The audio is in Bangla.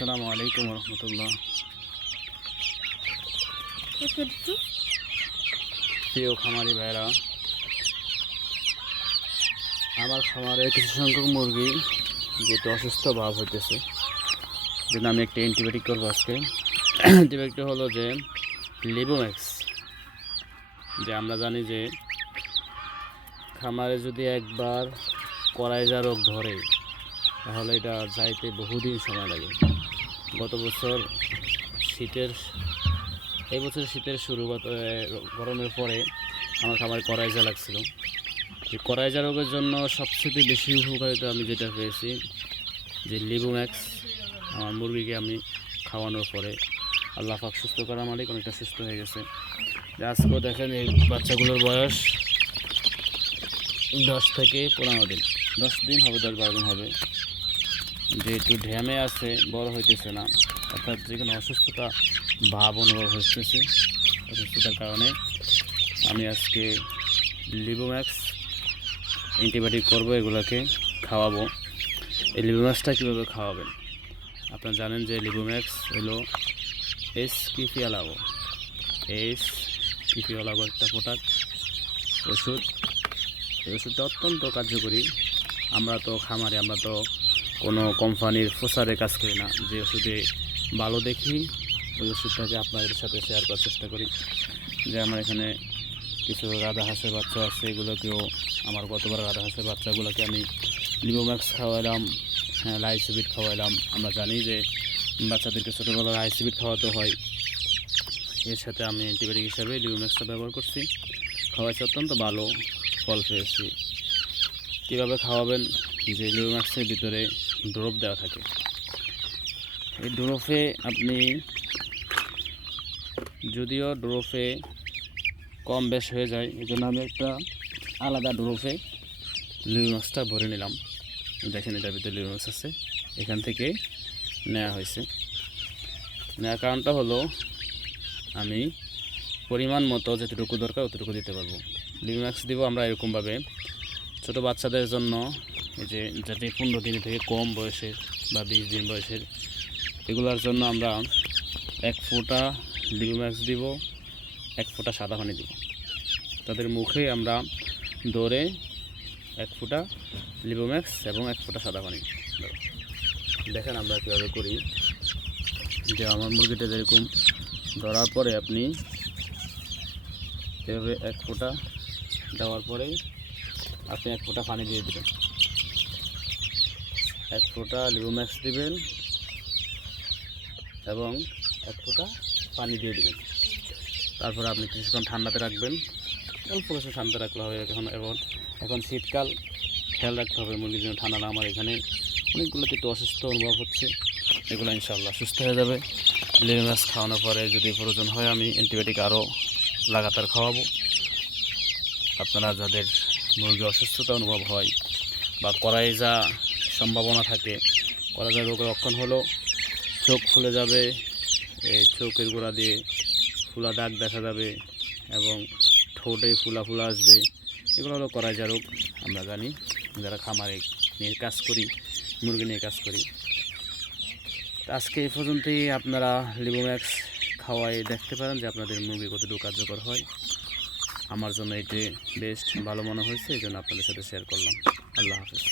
আসসালামু আলাইকুম রহমতুল্লাহ। প্রিয় খামারি ভাইরা, আমার খামারে কিছু সংখ্যক মুরগি যেহেতু অসুস্থ ভাব হইতেছে, যেন আমি একটা অ্যান্টিবায়োটিক করবো আজকে। অ্যান্টিবায়োটিকটা হলো যে লিবোম্যাক্স। যে আমরা জানি যে খামারে যদি একবার করাইজা রোগ ধরে তাহলে এটা যাইতে বহুদিন সময় লাগে। গত বছর এই বছর শীতের শুরু, গরমের পরে আমার খামারে করাইজা লাগছিল। এই করাইজা রোগের জন্য সবচেয়ে বেশি উপকারিতা আমি যেটা পেয়েছি যে লিবোম্যাক্স। আমার মুরগিকে আমি খাওয়ানোর পরে আল্লাহ পাক সুস্থ করা মালিক অনেকটা সুস্থ হয়ে গেছে। আজকেও দেখেন এই বাচ্চাগুলোর বয়স 10 থেকে 15 দিন, 10 দিন হবে, 10-12 দিন হবে। যেহেতু ঢ্যামে আছে, বড় হইতেছে না, অর্থাৎ যে কোনো অসুস্থতা ভাব অনুভব হচ্ছে। অসুস্থতার কারণে আমি আজকে লিবোম্যাক্স অ্যান্টিবায়োটিক করবো, এগুলোকে খাওয়াবো। এই লিবোম্যাক্সটা কীভাবে খাওয়াবেন? আপনারা জানেন যে লিবোম্যাক্স হলো এস কিফিওলাগো একটা প্রোডাক্ট ওষুধ। এই ওষুধটা অত্যন্ত কার্যকরী। আমরা তো খামারে, আমরা তো কোনো কোম্পানির প্রচারে কাজ করি না। যে ওষুধে ভালো দেখি ওই ওষুধটাকে আপনাদের সাথে শেয়ার করার চেষ্টা করি। যে আমার এখানে কিছু রাধা হাঁসের বাচ্চা আছে, এগুলোকেও আমার গতবার রাধা হাঁসের বাচ্চাগুলোকে আমি লিবোম্যাক্স খাওয়াইলাম, লাইসিবিট খাওয়াইলাম। আমরা জানি যে বাচ্চাদেরকে ছোটোবেলায় লাইসিবিট খাওয়াতে হয়, এর সাথে আমি অ্যান্টিবায়োটিক হিসাবে লিবোম্যাক্সটা ব্যবহার করছি। খাওয়াইছি, অত্যন্ত ভালো ফল পেয়েছি। কীভাবে খাওয়াবেন? যে লিবোম্যাক্সের ভিতরে ড্রপ দেওয়া থাকে। এই ড্রপে আপনি, যদিও ড্রপে কম বেশ হয়ে যায়, এই জন্য আমি একটা আলাদা ড্রপে লিবোম্যাক্সটা ভরে নিলাম। দেখেন এটার ভিতরে লিবোম্যাক্স আছে, এখান থেকে নেওয়া হয়েছে। নেওয়ার কারণটা হলো আমি পরিমাণ মতো যতটুকু দরকার অতটুকু দিতে পারবো। লিবোম্যাক্স দিব আমরা এরকমভাবে ছোটো বাচ্চাদের জন্য, এই যে যাতে 15 দিন থেকে কম বয়সের বা 20 দিন বয়সের, এগুলোর জন্য আমরা 1 ফোঁটা লিবোম্যাক্স দিব, 1 ফোঁটা সাদা পানি দিব। তাদের মুখে আমরা ধরে 1 ফোঁটা লিবোম্যাক্স এবং 1 ফোঁটা সাদা পানি দেব। দেখেন আমরা কীভাবে করি। যে আমার মুরগিটা যেরকম ধরার পরে আপনি এভাবে 1 ফোঁটা দেওয়ার পরে আপনি 1 ফোঁটা পানি দিয়ে দেবেন, 1 ফোঁটা লিবোম্যাক্স দিবেন এবং 1 ফোঁটা পানি দিয়ে দেবেন। তারপরে আপনি কিছুক্ষণ ঠান্ডাতে রাখবেন, অল্প কিছু ঠান্ডা রাখলে হবে। এখন শীতকাল, খেয়াল রাখতে হবে মুরগির জন্য ঠান্ডা না। আমার এখানে অনেকগুলোতে একটু অসুস্থ অনুভব হচ্ছে, এগুলো ইনশাআল্লাহ সুস্থ হয়ে যাবে। লিবোম্যাক্স খাওয়ানোর পরে যদি প্রয়োজন হয় আমি অ্যান্টিবায়োটিক আরও লাগাতার খাওয়াবো। আপনারা যাদের মুরগি অসুস্থতা অনুভব হয় বা করাইজা সম্ভাবনা থাকে, করাইজা রোগের লক্ষণ হলো চোখ ফুলে যাবে, এই চোখের গোড়া দিয়ে ফুলা দাগ দেখা যাবে এবং ঠোঁটে ফুলা ফুলা আসবে, এগুলো হলো করাইজা রোগ। আমরা জানি যারা খামারে নিয়ে কাজ করি, মুরগি নিয়ে কাজ করি। আজকে এই পর্যন্তই। আপনারা লিবোম্যাক্স খাওয়াই দেখতে পারেন যে আপনাদের মুরগি কতটুকু কার্যকর হয়। আমার জন্য এটি বেস্ট ভালো মনে হয়েছে, এই জন্য আপনাদের সাথে শেয়ার করলাম। আল্লাহ হাফেজ।